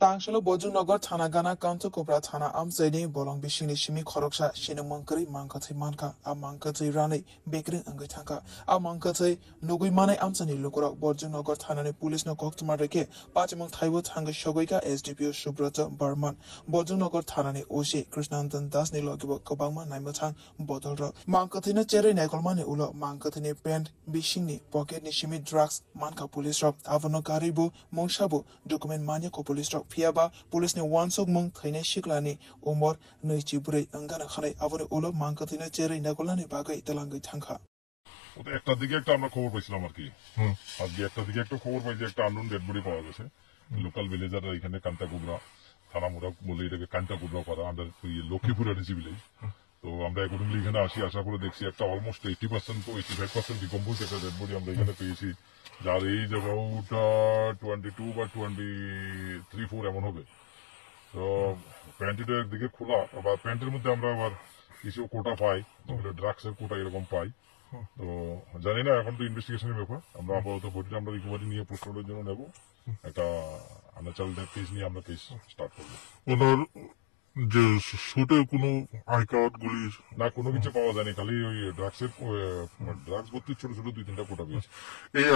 Tangshalo Bojunogor Thana Gana Kanto Kobra Thana Amzeni Bolong Bishini Shimi Khoroksa Shina Mankari Mankathi Manka A Mankathi Rani Bekrin Angatanka A Mankathi Nugui Mane Amsani Lukura Bojunogor Thana Police no Koktumareke Pachimang Thaiwo Thanga Shogoika SDPO Subrata Barman Bojunogor Thana Oshi Krishnandan Das ni Logibo Kobangma Naimotang Bodolro Mankathina Cherry Nekolmani Ulo Mankathini Pen Bishini Pocket Nishimi Drugs Manka Police Rock Avano Karibu Monshabu Document Mania Ko Police Rock Fiaba Police ne wansok mung thaine shiklani umor neichibure angana khanai avore ulo mankathine cherei nakolani bagai talangai thangkha একটা দিকে একটা আমরা খবর পাইছিলাম আর কি আজকে একটা দিকে একটা খবর পাই যে একটা আননোন ডেড বডি পাওয়া গেছে লোকাল ভিলেজাররা এখানে কান্তাকুবরা থানামুরা বলে এটাকে কান্তাকুবরা পাড়া আন্ডার লক্ষ্মীপুর এনএসি ভিলেজ তো আমরা অ্যাকর্ডিংলি এখানে আসি আশা করে দেখছি একটা অলমোস্ট 80% to 85% ডিকম্পোজ একটা ডেড বডি আমরা এখানে পেয়েছি যার এইজ অ্যাবাউট 22 বা 23-4 এমন হবে তো প্যান্টিটার দিকে খোলা বা প্যান্টের মধ্যে আমরা আবার কিছু কোটা পাই ড্রাগসের কোটা এরকম পাই তো জানি না এখন তো ইনভেস্টিগেশনের ব্যাপার আমরা আপাতত বডিটা আমরা রিকভারি নিয়ে পোস্টমর্টেমের জন্য নেব একটা আনচাল কেস নিয়ে আমরা কেস স্টার্ট করবো ওনার যে শুটে কোনো আই কার্ড গুলি না কোনো কিছু পাওয়া যায়নি খালি ওই ড্রাগস ভর্তি ছোট ছোট 2-3টা কোটা পেয়েছি এই